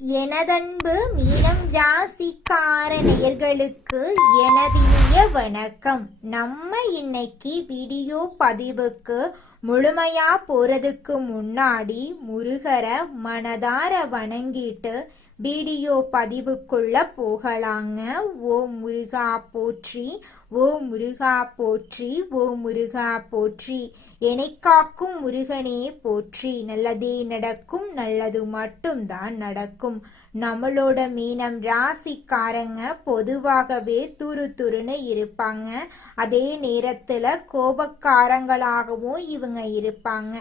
எனதன்பு மீனம் ராசிக்கார நேயர்களுக்கு எனதினிய வணக்கம். நம்ம இன்னைக்கு வீடியோ பதிவுக்கு முழுமையா போறதுக்கு முன்னாடி முருகரை மனதார வணங்கிட்டு வீடியோ பதிவுக்குள்ள போகலாங்க. ஓ முருகா போற்றி, ஓ முருகா போற்றி, ஓ முருகா போற்றி. என்னை காக்கும் முருகனே போற்றி. நல்லதே நடக்கும், நல்லது மட்டும்தான் நடக்கும். நம்மளோட மீனம் ராசிக்காரங்க பொதுவாகவே துருன்னு இருப்பாங்க. அதே நேரத்துல கோபக்காரங்களாகவும் இவங்க இருப்பாங்க.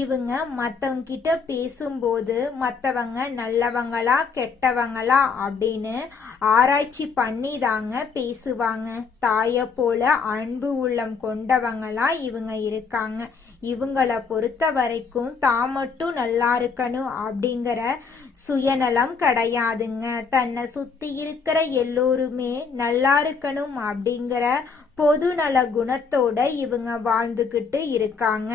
இவங்க மற்றவங்க கிட்ட பேசும்போது மற்றவங்க நல்லவங்களா கெட்டவங்களா அப்படின்னு ஆராய்ச்சி பண்ணி தாங்க பேசுவாங்க. தாயை போல அன்பு உள்ளம் கொண்டவங்களா இவங்க இருக்காங்க. இவங்கள பொறுத்த வரைக்கும் தான் மட்டும் நல்லா இருக்கணும் அப்படிங்கிற சுயநலம் கிடையாதுங்க. தன்னை சுத்தி இருக்கிற எல்லோருமே நல்லா இருக்கணும் அப்படிங்கிற பொதுநல குணத்தோட இவங்க வாழ்ந்துகிட்டு இருக்காங்க.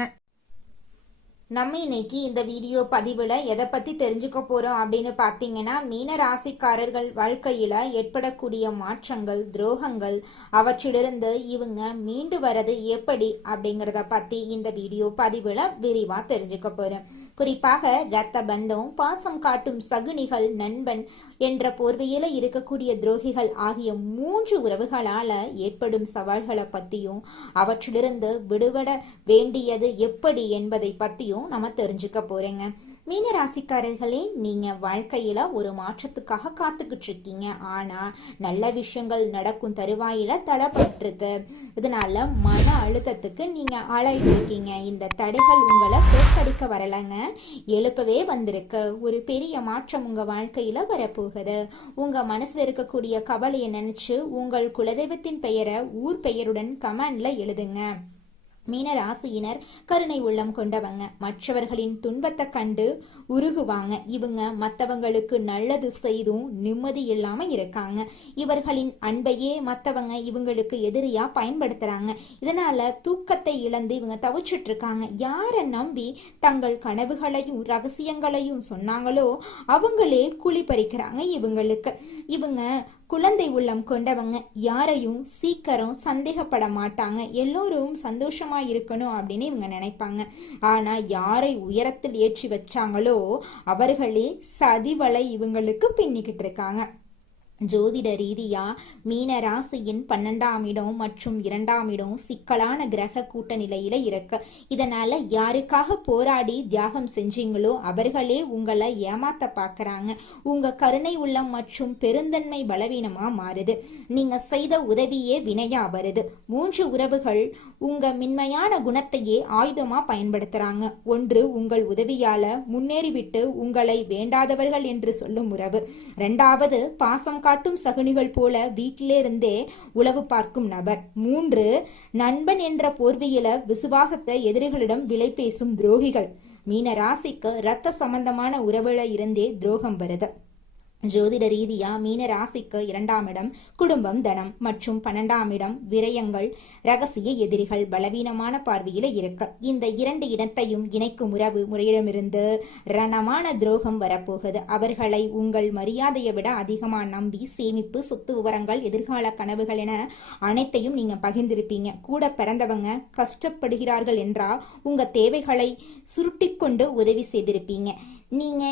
நம்ம இன்னைக்கு இந்த வீடியோ பதிவில் எதை பற்றி தெரிஞ்சுக்க போகிறோம் அப்படின்னு பார்த்தீங்கன்னா, மீன ராசிக்காரர்கள் வாழ்க்கையில் ஏற்படக்கூடிய மாற்றங்கள், துரோகங்கள், அவற்றிலிருந்து இவங்க மீண்டு வர்றது எப்படி அப்படிங்கிறத பற்றி இந்த வீடியோ பதிவில் விரிவாக தெரிஞ்சுக்க போகிறோம். குறிப்பாக இரத்த பந்தம், பாசம் காட்டும் சகுனிகள், நண்பன் என்ற போர்வையில இருக்கக்கூடிய துரோகிகள் ஆகிய 3 உறவுகளால ஏற்படும் சவால்களை பத்தியும் அவற்றிலிருந்து விடுபட வேண்டியது எப்படி என்பதை பத்தியும் நம்ம தெரிஞ்சுக்க போறேங்க. மீன ராசிக்காரர்களே, நீங்க வாழ்க்கையில ஒரு மாற்றத்துக்காக காத்துக்கிட்டு இருக்கீங்க. ஆனா நல்ல விஷயங்கள் நடக்கும் தருவாயில தடைப்பட்டிருக்கு. இதனால மன அழுத்தத்துக்கு நீங்க ஆளாயிட்டு இருக்கீங்க. இந்த தடைகள் உங்களை தோற்கடிக்க வரலங்க, எழுப்பவே வந்திருக்கு. ஒரு பெரிய மாற்றம் உங்க வாழ்க்கையில வரப்போகுது. உங்க மனசுல இருக்கக்கூடிய கவலையை நினைச்சு உங்கள் குலதெய்வத்தின் பெயரை ஊர் பெயருடன் கமெண்ட்ல எழுதுங்க. மீன ராசியினர் கருணை உள்ளம் கொண்டவங்க. மற்றவர்களின் துன்பத்தை கண்டு உருகுவாங்க. இவங்க மற்றவங்களுக்கு நல்லது செய்தும் நிம்மதி இல்லாம இருக்காங்க. இவர்களின் அன்பையே மற்றவங்க இவங்களுக்கு எதிரியா பயன்படுத்துறாங்க. இதனால தூக்கத்தை இழந்து இவங்க தவிச்சிட்டு இருக்காங்க. யாரை நம்பி தங்கள் கனவுகளையும் ரகசியங்களையும் சொன்னாங்களோ அவங்களே குழி பறிக்கிறாங்க இவங்களுக்கு. இவங்க குழந்தை உள்ளம் கொண்டவங்க. யாரையும் சீக்கிரம் சந்தேகப்பட மாட்டாங்க. எல்லோரும் சந்தோஷமா இருக்கணும் அப்படின்னு இவங்க நினைப்பாங்க. ஆனா யாரை உயரத்தில் ஏற்றி வச்சாங்களோ அவர்களே சதிவலை இவங்களுக்கு பின்னிக்கிட்டு இருக்காங்க. ஜோதிட ரீதியா மீன ராசியின் 12ஆம் இடம் மற்றும் 2ஆம் இடம் சிக்கலான கிரக கூட்ட நிலையில இருக்கு. இதனால யாருக்காக போராடி தியாகம் செஞ்சீங்களோ அவர்களே உங்களை ஏமாத்த பாக்குறாங்க. உங்க கருணை உள்ளம் மற்றும் பெருந்தன்மை பலவீனமா மாறுது. நீங்க செய்த உதவியே வினையா வருது. 3 உறவுகள் உங்க மென்மையான குணத்தையே ஆயுதமா பயன்படுத்துறாங்க. ஒன்று, உங்கள் உதவியால முன்னேறிவிட்டு உங்களை வேண்டாதவர்கள் என்று சொல்லும் உறவு. 2வது, பாசம் காட்டும் சகுனிகள் போல வீட்டிலே இருந்தே உளவு பார்க்கும் நபர். 3, நண்பன் என்ற போர்வையில விசுவாசத்தை எதிரிகளிடம் விலை பேசும் துரோகிகள். மீன ராசிக்கு இரத்த சம்பந்தமான உறவுல இருந்தே துரோகம் வருது. ஜோதிட ரீதியா மீன ராசிக்கு 2ஆம் இடம் குடும்பம், தனம் மற்றும் 12ஆம் இடம் விரயங்கள், ரகசிய எதிரிகள் பலவீனமான பார்வையில இருக்கு. இந்த 2 இடத்தையும் இணைக்கும் உறவு முறையிடமிருந்து ரணமான துரோகம் வரப்போகுது. அவர்களை உங்கள் மரியாதையை விட அதிகமா நம்பி சேமிப்பு, சொத்து விவரங்கள், எதிர்கால கனவுகள் என அனைத்தையும் நீங்க பகிர்ந்திருப்பீங்க. கூட பிறந்தவங்க கஷ்டப்படுகிறார்கள் என்றா உங்க தேவைகளை சுருட்டி கொண்டு உதவி செய்திருப்பீங்க. நீங்க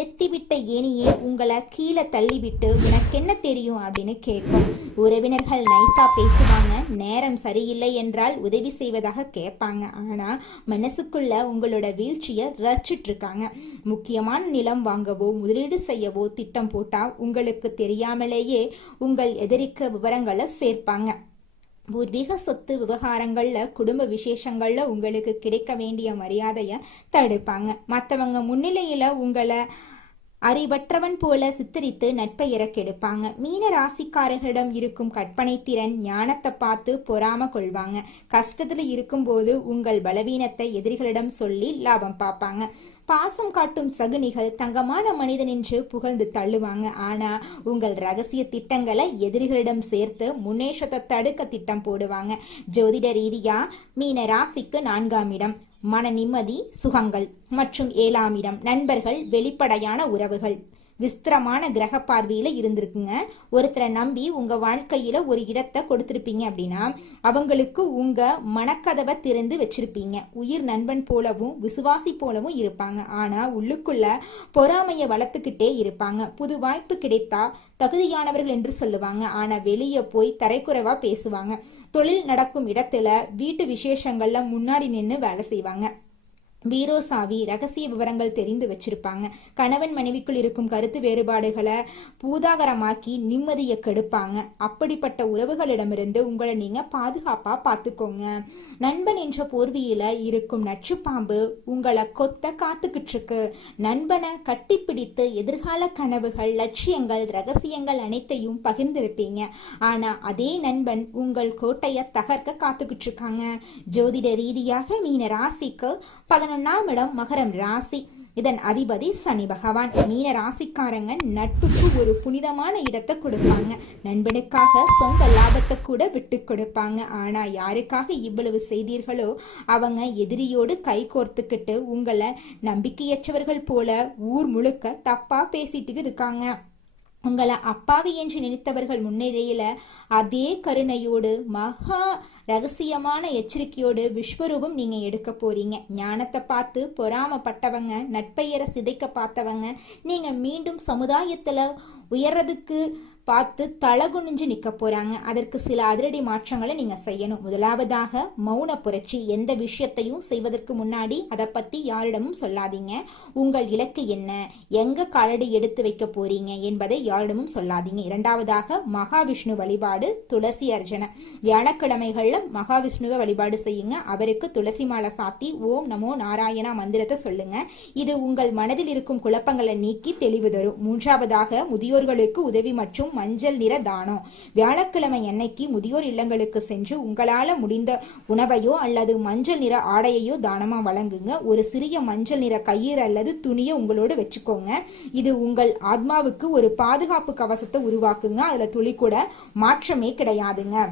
ஏத்திவிட்ட ஏனியே உங்களை கீழே தள்ளிவிட்டு உனக்கு என்ன தெரியும் அப்படின்னு கேட்கும். உறவினர்கள் நைஸா பேசுவாங்க. நேரம் சரியில்லை என்றால் உதவி செய்வதாக கேட்பாங்க. ஆனா மனசுக்குள்ள உங்களோட வீழ்ச்சியை ரசிச்சுட்டு இருக்காங்க. முக்கியமான நிலம் வாங்கவோ முதலீடு செய்யவோ திட்டம் போட்டா உங்களுக்கு தெரியாமலேயே உங்கள் எதிரிக்கு விவரங்களை சேர்ப்பாங்க. பூர்வீக சொத்து விவகாரங்கள்ல, குடும்ப விசேஷங்கள்ல உங்களுக்கு கிடைக்க வேண்டிய மரியாதையை தடுப்பாங்க. மற்றவங்க முன்னிலையில உங்களை அறிவற்றவன் போல சித்தரித்து நட்பெயர கெடுப்பாங்க. மீன ராசிக்காரர்களிடம் இருக்கும் கற்பனை திறன், ஞானத்தை பார்த்து பொறாம கொள்வாங்க. கஷ்டத்துல இருக்கும்போது உங்கள் பலவீனத்தை எதிரிகளிடம் சொல்லி லாபம் பார்ப்பாங்க. பாசம் காட்டும் சகுனிகள் தங்கமான மனிதன் என்று புகழ்ந்து தள்ளுவாங்க. ஆனா உங்கள் ரகசிய திட்டங்களை எதிரிகளிடம் சேர்த்து முன்னேற்றத்தை தடுக்க திட்டம் போடுவாங்க. ஜோதிட ரீதியா மீன ராசிக்கு 4ஆம் இடம் மன நிம்மதி, சுகங்கள் மற்றும் 7ஆம் இடம் நண்பர்கள், வெளிப்படையான உறவுகள். விஸ்திரமான கிரக பார்வையில இருந்திருக்குங்க. ஒருத்தரை நம்பி உங்க வாழ்க்கையில ஒரு இடத்தை கொடுத்திருப்பீங்க அப்படின்னா அவங்களுக்கு உங்க மனக்கதவை திறந்து வச்சிருப்பீங்க. உயிர் நண்பன் போலவும் விசுவாசி போலவும் இருப்பாங்க. ஆனா உள்ளுக்குள்ள பொறாமையை வளர்த்துக்கிட்டே இருப்பாங்க. புது வாய்ப்பு கிடைத்தா தகுதியானவர்கள் என்று சொல்லுவாங்க. ஆனா வெளியே போய் தரைக்குறைவா பேசுவாங்க. தொழில் நடக்கும் இடத்துல வீட்டு விசேஷங்கள்ல முன்னாடி நின்று வேலை செய்வாங்க. பீரோ சாவி ரகசிய விவரங்கள் தெரிந்து வச்சிருப்பாங்க. கணவன் மனைவிக்குள் இருக்கும் கருத்து வேறுபாடுகளை பூதாகரமாக்கி நிம்மதியை கெடுப்பாங்க. அப்படிப்பட்ட உறவுகளிடமிருந்து உங்களை நீங்க பாதுகாப்பா பார்த்துக்கோங்க. நண்பன் என்ற போர்வியில இருக்கும் நச்சுப்பாம்பு உங்களை கொத்த காத்துக்கிட்டு இருக்கு. நண்பனை கட்டிப்பிடித்து எதிர்கால கனவுகள், லட்சியங்கள், ரகசியங்கள் அனைத்தையும் பகிர்ந்திருப்பீங்க. ஆனா அதே நண்பன் உங்கள் கோட்டையை தகர்க்க காத்துக்கிட்டு இருக்காங்க. ஜோதிட ரீதியாக மீன ராசிக்கு 11ஆம் இடம் மகரம் ராசி. இதன் அதிபதி சனி பகவான். மீன ராசிக்காரங்க நட்புக்கு ஒரு புனிதமான இடத்தை கொடுப்பாங்க. நண்பனுக்காக சொந்த லாபத்தை கூட விட்டு கொடுப்பாங்க. ஆனா யாருக்காக இவ்வளவு செய்தீர்களோ அவங்க எதிரியோடு கை கோர்த்துக்கிட்டு உங்களை நம்பிக்கையற்றவர்கள் போல ஊர் முழுக்க தப்பா பேசிட்டு இருக்காங்க. உங்களை அப்பாவி என்று நினைத்தவர்கள் முன்னிலையில அதே கருணையோடு மகா ரகசியமான எச்சரிக்கையோடு விஸ்வரூபம் நீங்க எடுக்க போறீங்க. ஞானத்தை பார்த்து பொறாமப்பட்டவங்க, நட்பெயரை சிதைக்க பார்த்தவங்க நீங்க மீண்டும் சமுதாயத்துல உயர்றதுக்கு பார்த்து தலகுனிஞ்சு நிற்க போறாங்க. அதற்கு சில அதிரடி மாற்றங்களை நீங்க செய்யணும். முதலாவதாக மௌன புரட்சி. எந்த விஷயத்தையும் செய்வதற்கு முன்னாடி அதை பத்தி யாரிடமும் சொல்லாதீங்க. உங்கள் இலக்கு என்ன, எங்க காலடி எடுத்து வைக்க போறீங்க என்பதை யாரிடமும் சொல்லாதீங்க. இரண்டாவதாக மகாவிஷ்ணு வழிபாடு, துளசி அர்ச்சனை. வியாழக்கிழமைகள்ல மகாவிஷ்ணுவை வழிபாடு செய்யுங்க. அவருக்கு துளசி மாலை சாத்தி ஓம் நமோ நாராயணா மந்திரத்தை சொல்லுங்க. இது உங்கள் மனதில் இருக்கும் குழப்பங்களை நீக்கி தெளிவு தரும். மூன்றாவதாக முதியோர்களுக்கு உதவி மற்றும் மஞ்சள் நிற தானம். வியாழக்கிழமை அன்னைக்கு முதியோர் இல்லங்களுக்கு சென்று உங்களால முடிந்த உணவையோ அல்லது மஞ்சள் நிற ஆடையையோ தானமா வழங்குங்க. ஒரு சிறிய மஞ்சள் நிற கயிறு அல்லது துணியை உங்களோட வச்சுக்கோங்க. இது உங்கள் ஆத்மாவுக்கு ஒரு பாதுகாப்பு கவசத்தை உருவாக்குங்க. அதுல துளி கூட மாற்றமே கிடையாதுங்க.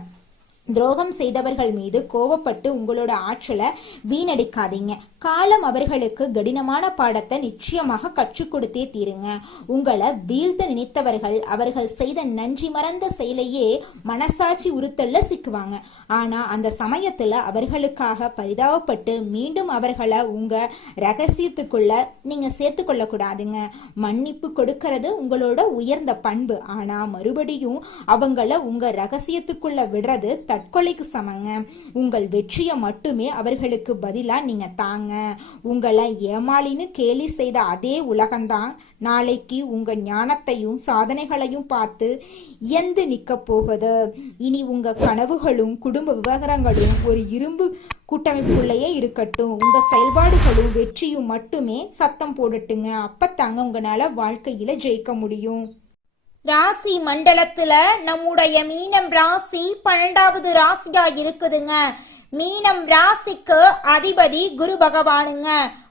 துரோகம் செய்தவர்கள் மீது கோபப்பட்டு உங்களோட ஆற்றலை வீணடிக்காதீங்க. காலம் அவர்களுக்கு கடினமான பாடத்தை நிச்சயமாக கற்றுக் கொடுத்தே தீருங்க. உங்களை வீழ்த்த நினைத்தவர்கள் அவர்கள் செய்த நன்றி மறந்த செயலையே மனசாட்சி உறுத்தல்ல சிக்குவாங்க. ஆனா அந்த சமயத்துல அவர்களுக்காக பரிதாபப்பட்டு மீண்டும் அவர்களை உங்க ரகசியத்துக்குள்ள நீங்க சேர்த்து கொள்ள கூடாதுங்க. மன்னிப்பு கொடுக்கறது உங்களோட உயர்ந்த பண்பு. ஆனா மறுபடியும் அவங்கள உங்க ரகசியத்துக்குள்ள விடுறது தற்கொலைக்கு சமங்க. உங்கள் வெற்றியை மட்டுமே அவர்களுக்கு பதிலா நீங்க தாங்க. உங்களை ஏமாளின்னு கேலி செய்த அதே உலகம்தான் நாளைக்கு உங்க ஞானத்தையும் சாதனைகளையும் பார்த்து எந்து நிக்க போகுது. இனி உங்க கனவுகளும் குடும்ப விவகாரங்களும் ஒரு இரும்பு கூட்டமைப்புக்குள்ளேயே இருக்கட்டும். உங்க செயல்பாடுகளும் வெற்றியும் மட்டுமே சத்தம் போடட்டுங்க. அப்பத்தாங்க உங்களால வாழ்க்கையில ஜெயிக்க முடியும். ராசி மண்டலத்துல நம்முடைய மீனம் ராசி 12வது ராசியா இருக்குதுங்க. மீனம் ராசிக்கு அதிபதி குரு பகவானுங்க.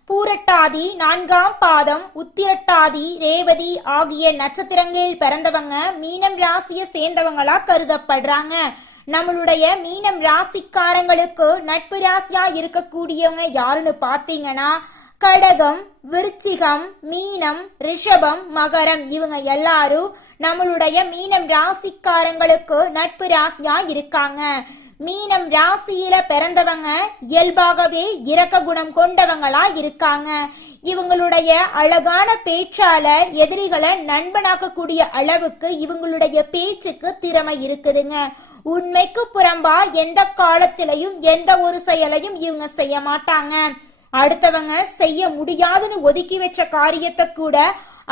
பூரட்டாதி 4ஆம் பாதம், உத்திரட்டாதி, ரேவதி ஆகிய நட்சத்திரங்களில் பிறந்தவங்க மீனம் ராசியை சேர்ந்தவங்களா கருதப்படுறாங்க. நம்மளுடைய மீனம் ராசிக்காரங்களுக்கு நட்பு ராசியா இருக்கக்கூடியவங்க யாருன்னு பார்த்தீங்கன்னா கடகம், விருச்சிகம், மீனம், ரிஷபம், மகரம். இவங்க எல்லாரும் நம்மளுடைய மீனம் ராசிக்காரங்களுக்கு நட்பு ராசியா இருக்காங்க. மீனம் ராசியில பிறந்தவங்க இயல்பாகவே இரக்க குணம் கொண்டவங்களா இருக்காங்க. இவங்களுடைய அழகான பேச்சால எதிரிகளை நண்பனாக்கக்கூடிய அளவுக்கு இவங்களுடைய பேச்சுக்கு திறமை இருக்குதுங்க. உண்மைக்கு புறம்பா எந்த காலத்திலையும் எந்த ஒரு செயலையும் இவங்க செய்ய மாட்டாங்க. அடுத்தவங்க செய்ய முடியாதுன்னு ஒதுக்கி வச்ச காரியத்தை கூட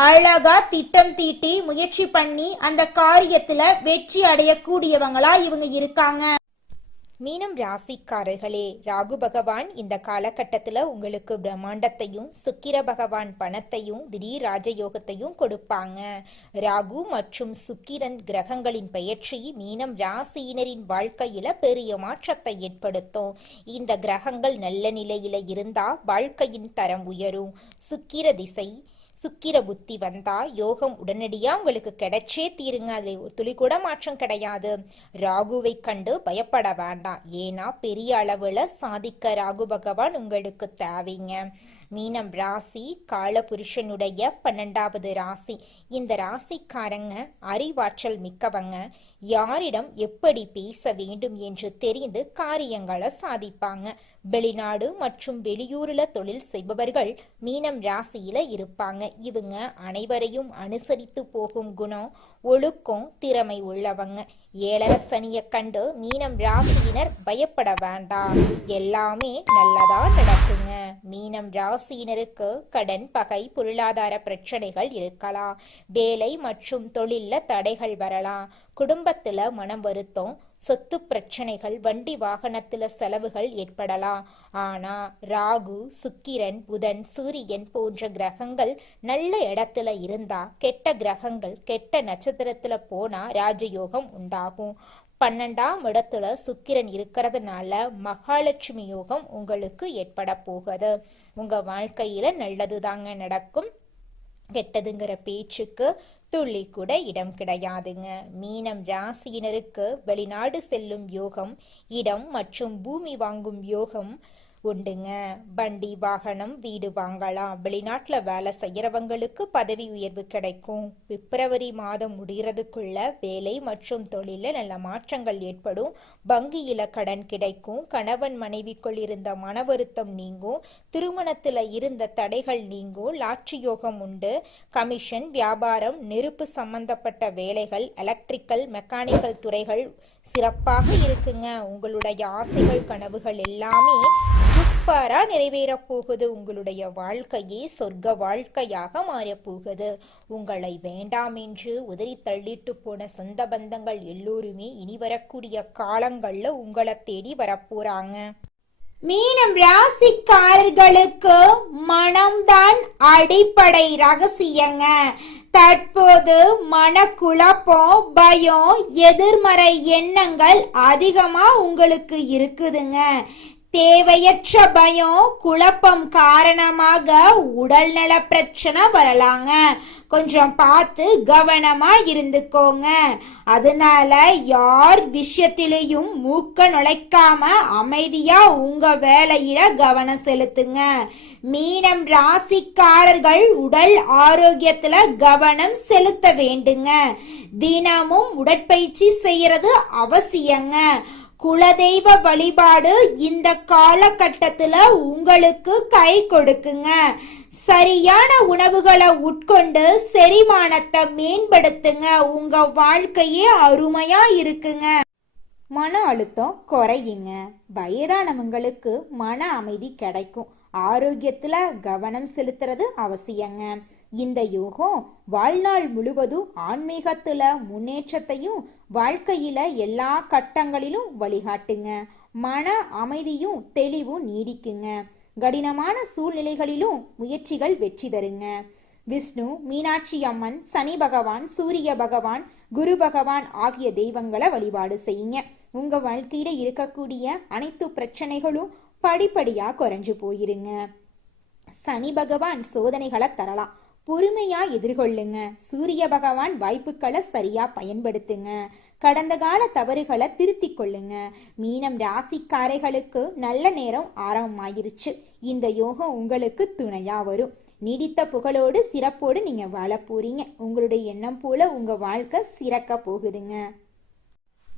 அழகா திட்டம் தீட்டி முயற்சி பண்ணி அந்த காரியத்துல வெற்றி அடையக்கூடியவங்களா இவங்க இருக்காங்க. மீனம் ராசிக்காரர்களே, ராகு பகவான் இந்த காலகட்டத்துல உங்களுக்கு பிரம்மாண்டத்தையும் சுக்கிர பகவான் பணத்தையும் திடீர் ராஜயோகத்தையும் கொடுப்பாங்க. ராகு மற்றும் சுக்கிரன் கிரகங்களின் பெயர்ச்சி மீனம் ராசியினரின் வாழ்க்கையில பெரிய மாற்றத்தை ஏற்படுத்தும். இந்த கிரகங்கள் நல்ல நிலையில இருந்தா வாழ்க்கையின் தரம் உயரும். சுக்கிர திசை சுக்கிர புத்தி வந்தா யோகம் உடனடியா உங்களுக்கு கிடைச்சே தீருங்க. அதுல ஒரு துளி கூட மாற்றம் கிடையாது. ராகுவை கண்டு பயப்பட வேண்டாம். ஏன்னா பெரிய அளவுல சாதிக்க ராகு பகவான் உங்களுக்கு தேவைங்க. மீனம் ராசி காலபுருஷனுடைய 12வது ராசி. இந்த ராசிக்காரங்க அறிவாற்றல் மிக்கவங்க. யாரிடம் எப்படி பேச வேண்டும் என்று தெரிந்து காரியங்களை சாதிப்பாங்க. வெளிநாடு மற்றும் வெளியூர்ல தொழில் செய்பவர்கள் மீனம் ராசியில இருப்பாங்க. இவங்க அனைவரையும் அனுசரித்து போகும் குணம், ஒழுக்கம், திறமை உள்ளவங்க. ஏழரை சனியை கண்டு மீனம் ராசியினர் பயப்பட வேண்டாம், எல்லாமே நல்லதா நடக்குங்க. மீனம் ராசியினருக்கு கடன், பகை, பொருளாதார பிரச்சனைகள் இருக்கலாம். வேலை மற்றும் தொழில்ல தடைகள் வரலாம். குடும்பத்துல மனம் வருத்தம், சொத்து பிரச்சனைகள், வண்டி வாகனத்துல செலவுகள் ஏற்படலாம். ஆனா ராகு, சுக்கிரன், புதன், சூரியன் போன்ற கிரகங்கள் நல்ல இடத்துல இருந்தா, கெட்ட கிரகங்கள் கெட்ட நட்சத்திரத்துல போனா ராஜயோகம் உண்டாகும். 12ஆம் இடத்துல சுக்கிரன் இருக்கிறதுனால மகாலட்சுமி யோகம் உங்களுக்கு ஏற்பட போகுது. உங்க வாழ்க்கையில நல்லது தாங்க நடக்கும். கெட்டதுங்கிற பேச்சுக்கு துள்ளி கூட இடம் கிடையாதுங்க. மீனம் ராசியினருக்கு வெளிநாடு செல்லும் யோகம், இடம் மற்றும் பூமி வாங்கும் யோகம் உண்டுங்க. வண்டி, வாகனம், வீடு வாங்கலாம். வெளிநாட்டுல வேலை செய்யறவங்களுக்கு பதவி உயர்வு கிடைக்கும். பிப்ரவரி மாதம் முடிகிறதுக்குள்ள வேலை மற்றும் தொழில நல்ல மாற்றங்கள் ஏற்படும். வங்கியில கடன் கிடைக்கும். கணவன் மனைவிக்குள் இருந்த மன வருத்தம் நீங்கும். திருமணத்துல இருந்த தடைகள் நீங்கும். லாட்சி யோகம் உண்டு. கமிஷன், வியாபாரம், நெருப்பு சம்பந்தப்பட்ட வேலைகள், எலக்ட்ரிக்கல், மெக்கானிக்கல் துறைகள் சிறப்பாக இருக்குங்க. உங்களுடைய ஆசைகள், கனவுகள் எல்லாமே சூப்பரா நிறைவேறப் போகுது. உங்களுடைய வாழ்க்கையே சொர்க்க வாழ்க்கையாக மாறப்போகுது. உங்களை வேண்டாம் என்று உதறி தள்ளிட்டு போன சொந்த பந்தங்கள் எல்லோருமே இனி வரக்கூடிய காலங்கள்ல உங்களை தேடி வரப்போறாங்க. மீனம் ராசிக்காரர்களுக்கு மனம்தான் அடிப்படை ரகசியங்க. தற்போது மனக்குழப்பம், பயம், எதிர்மறை எண்ணங்கள் அதிகமா உங்களுக்கு இருக்குதுங்க. தேவையற்ற பயம், குழப்பம் காரணமாக உடல்நல பிரச்சனை வரலாங்க. கொஞ்சம் பார்த்து கவனமா இருந்துக்கோங்க. அதனால யார் விஷயத்திலையும் மூக்க நுழைக்காம அமைதியா உங்க வேலையில கவனம் செலுத்துங்க. மீனம் ராசிக்காரர்கள் உடல் ஆரோக்கியத்துல கவனம் செலுத்த வேண்டுங்க. தினமும் உடற்பயிற்சி செய்யறது அவசியங்க. குலதெய்வ வழிபாடு இந்த காலகட்டத்துல உங்களுக்கு கை கொடுக்குங்க. சரியான உணவுகளை உட்கொண்டு செரிமானத்தை மேம்படுத்துங்க. உங்க வாழ்க்கையே அருமையா இருக்குங்க. மன அழுத்தம் குறையுங்க. வயதானவங்களுக்கு மன அமைதி கிடைக்கும். ஆரோக்கியத்துல கவனம் செலுத்துறது அவசியங்க. இந்த யோகம் வாழ்நாள் முழுவதும் ஆன்மீகத்துல முன்னேற்றத்தையும் வாழ்க்கையில எல்லா கட்டங்களிலும் வழிகாட்டுங்க. மன அமைதியும் தெளிவும் நீடிக்குங்க. கடினமான சூழ்நிலைகளிலும் முயற்சிகள் வெற்றி தருங்க. விஷ்ணு, மீனாட்சி அம்மன், சனி பகவான், சூரிய பகவான், குரு பகவான் ஆகிய தெய்வங்களை வழிபாடு செய்யுங்க. உங்க வாழ்க்கையில இருக்கக்கூடிய அனைத்து பிரச்சனைகளும் படிப்படியா குறைஞ்சு போயிருங்க. சனி பகவான் சோதனைகளை தரலாம், பொறுமையா எதிர்கொள்ளுங்க. சூரிய பகவான் வாய்ப்புகளை சரியா பயன்படுத்துங்க. கடந்த கால தவறுகளை திருத்திக் கொள்ளுங்க. மீனம் ராசிக்காரைகளுக்கு நல்ல நேரம் ஆரம்பமாயிருச்சு. இந்த யோகம் உங்களுக்கு துணையா வரும். நீடித்த புகழோடு சிறப்போடு நீங்க வாழ போறீங்க. உங்களுடைய எண்ணம் போல உங்க வாழ்க்கை சிறக்க போகுதுங்க.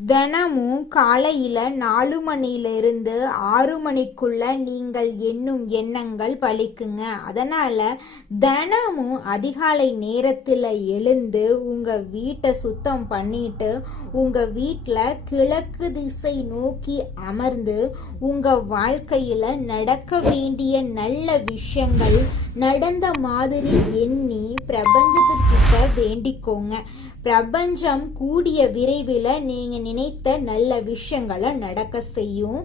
தினமும் காலையில 4 மணியிலிருந்து 6 மணிக்குள்ள நீங்கள் எண்ணும் எண்ணங்கள் பலிக்குங்க. அதனால தினமும் அதிகாலை நேரத்துல எழுந்து உங்க வீட்டை சுத்தம் பண்ணிட்டு உங்க வீட்டுல கிழக்கு திசை நோக்கி அமர்ந்து உங்க வாழ்க்கையில நடக்க வேண்டிய நல்ல விஷயங்கள் நடந்த மாதிரி எண்ணி பிரபஞ்சத்திற்கிட்ட வேண்டிக்கோங்க. பிரபஞ்சம் கூடிய விரைவில் நீங்க நினைத்த நல்ல விஷயங்களை நடக்க செய்யும்.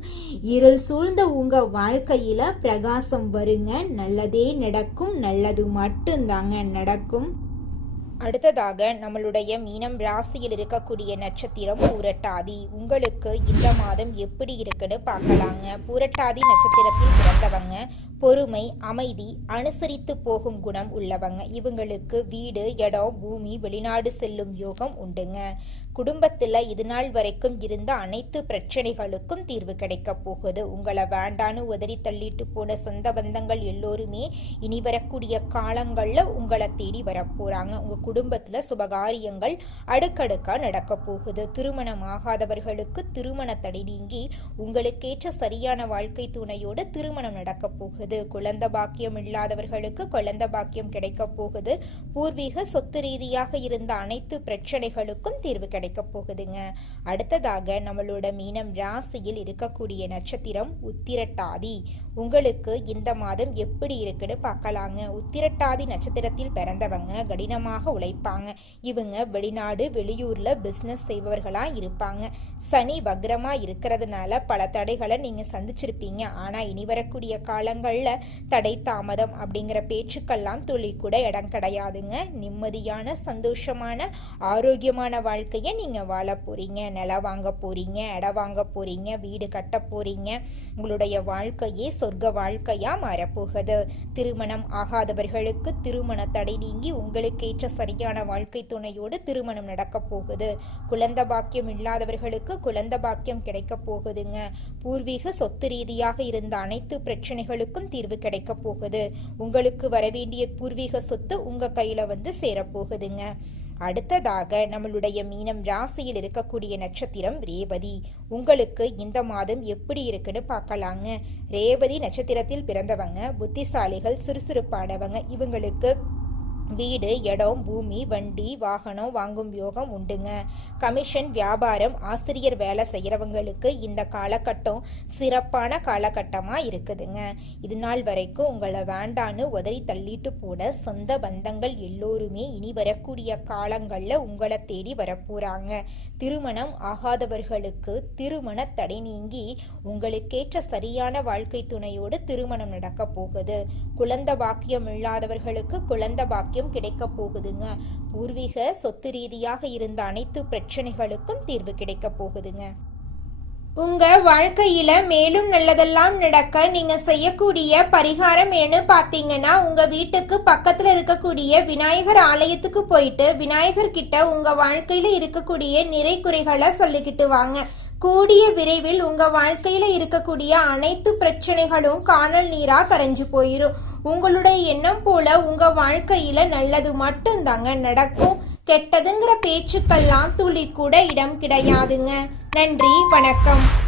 இருள் சூழ்ந்த உங்க வாழ்க்கையில பிரகாசம் வருங்க. நல்லதே நடக்கும். நல்லது மட்டும்தாங்க நடக்கும். அடுத்ததாக நம்மளுடைய மீனம் ராசியில் இருக்கக்கூடிய நட்சத்திரம் பூரட்டாதி. உங்களுக்கு இந்த மாதம் எப்படி இருக்குன்னு பார்க்கலாங்க. பூரட்டாதி நட்சத்திரத்தில் பிறந்தவங்க பொறுமை, அமைதி, அனுசரித்து போகும் குணம் உள்ளவங்க. இவங்களுக்கு வீடு, இடம், பூமி, வெளிநாடு செல்லும் யோகம் உண்டுங்க. குடும்பத்தில் இது நாள் வரைக்கும் இருந்த அனைத்து பிரச்சனைகளுக்கும் தீர்வு கிடைக்க போகுது. உங்களை வேண்டான்னு உதறி தள்ளிட்டு போன சொந்த பந்தங்கள் எல்லோருமே இனி வரக்கூடிய காலங்களில் உங்களை தேடி வரப்போறாங்க. உங்க குடும்பத்தில் சுபகாரியங்கள் அடுக்கடுக்கா நடக்க போகுது. திருமணம் ஆகாதவர்களுக்கு திருமண தடை நீங்கி உங்களுக்கேற்ற சரியான வாழ்க்கை துணையோடு திருமணம் நடக்க போகுது. குழந்தை பாக்கியம் இல்லாதவர்களுக்கு குழந்தை பாக்கியம் கிடைக்க போகுது. பூர்வீக சொத்து ரீதியாக இருந்த அனைத்து பிரச்சனைகளுக்கும் தீர்வு கிடைக்க போகுதுங்க. அடுத்ததாக நம்மளோட மீனம் ராசியில் இருக்கக்கூடிய நட்சத்திரம் உத்திரட்டாதி. உங்களுக்கு இந்த மாதம் எப்படி இருக்குன்னு பார்க்கலாங்க. உத்திரட்டாதி நட்சத்திரத்தில் பிறந்தவங்க கடினமாக உழைப்பாங்க. இவங்க வெளிநாடு, வெளியூர்ல பிசினஸ் செய்பவர்களா இருப்பாங்க. சனி வக்ரமா இருக்கிறதுனால பல தடைகளை நீங்க சந்திச்சிருப்பீங்க. ஆனா இனி வரக்கூடிய காலங்கள்ல தடை தாமதம் அப்படிங்கிற பேச்சுக்கெல்லாம் துளி கூட இடம் கிடையாதுங்க. நிம்மதியான, சந்தோஷமான, ஆரோக்கியமான வாழ்க்கையை நீங்க வாழ போறீங்க. நிலம் வாங்க போறீங்க, இடம் வாங்க போறீங்க, வீடு கட்ட போறீங்க. உங்களுடைய வாழ்க்கையே சொர்க்க வாழ்க்கையா மாறப்போகுது. திருமணம் ஆகாதவர்களுக்கு திருமண தடை நீங்கி உங்களுக்கேற்ற சரியான வாழ்க்கை துணையோடு திருமணம் நடக்க போகுது. குழந்தை பாக்கியம் இல்லாதவர்களுக்கு குழந்தை பாக்கியம் கிடைக்க போகுதுங்க. பூர்வீக சொத்து ரீதியாக இருந்த அனைத்து பிரச்சனைகளுக்கும் தீர்வு கிடைக்க போகுது. உங்களுக்கு வரவேண்டிய பூர்வீக சொத்து உங்க கையில வந்து சேரப்போகுதுங்க. அடுத்ததாக நம்மளுடைய மீனம் ராசியில் இருக்கக்கூடிய நட்சத்திரம் ரேவதி. உங்களுக்கு இந்த மாதம் எப்படி இருக்குன்னு பார்க்கலாங்க. ரேவதி நட்சத்திரத்தில் பிறந்தவங்க புத்திசாலிகள், சுறுசுறுப்பானவங்க. இவங்களுக்கு வீடு, இடம், பூமி, வண்டி, வாகனம் வாங்கும் யோகம் உண்டுங்க. கமிஷன், வியாபாரம், ஆசிரியர் வேலை செய்கிறவங்களுக்கு இந்த காலகட்டம் சிறப்பான காலகட்டமாக இருக்குதுங்க. இது நாள் வரைக்கும் உங்களை வேண்டான்னு உதறி தள்ளிட்டு போன சொந்த பந்தங்கள் எல்லோருமே இனி வரக்கூடிய காலங்களில் உங்களை தேடி வரப்போகிறாங்க. திருமணம் ஆகாதவர்களுக்கு திருமண தடை நீங்கி உங்களுக்கேற்ற சரியான வாழ்க்கை துணையோடு திருமணம் நடக்க போகுது. குழந்தை பாக்கியம் இல்லாதவர்களுக்கு குழந்தை பாக்கியம் கிடைக்க போகுதுங்க. பூர்வீக சொத்து ரீதியாக இருந்த அனைத்து பிரச்சனைகளுக்கும் தீர்வு கிடைக்க போகுதுங்க. உங்க வாழ்க்கையில மேலும் நல்லதெல்லாம் நடக்க நீங்க செய்யக்கூடிய பரிகாரம் என்ன பாத்தீங்கன்னா, உங்க வீட்டுக்கு பக்கத்துல இருக்கக்கூடிய விநாயகர் ஆலயத்துக்கு போயிட்டு விநாயகர் கிட்ட உங்க வாழ்க்கையில இருக்கக்கூடிய நிறை குறைகளை சொல்லிக்கிட்டு வாங்க. கூடிய விரைவில் உங்க வாழ்க்கையில இருக்கக்கூடிய அனைத்து பிரச்சனைகளும் காணல் நீரா கரைஞ்சு போயிரும். உங்களுடைய எண்ணம் போல உங்க வாழ்க்கையில நல்லது மட்டும்தாங்க நடக்கும். கெட்டதுங்கிற பேச்சுக்கெல்லாம் துளி கூட இடம் கிடையாதுங்க. நன்றி, வணக்கம்.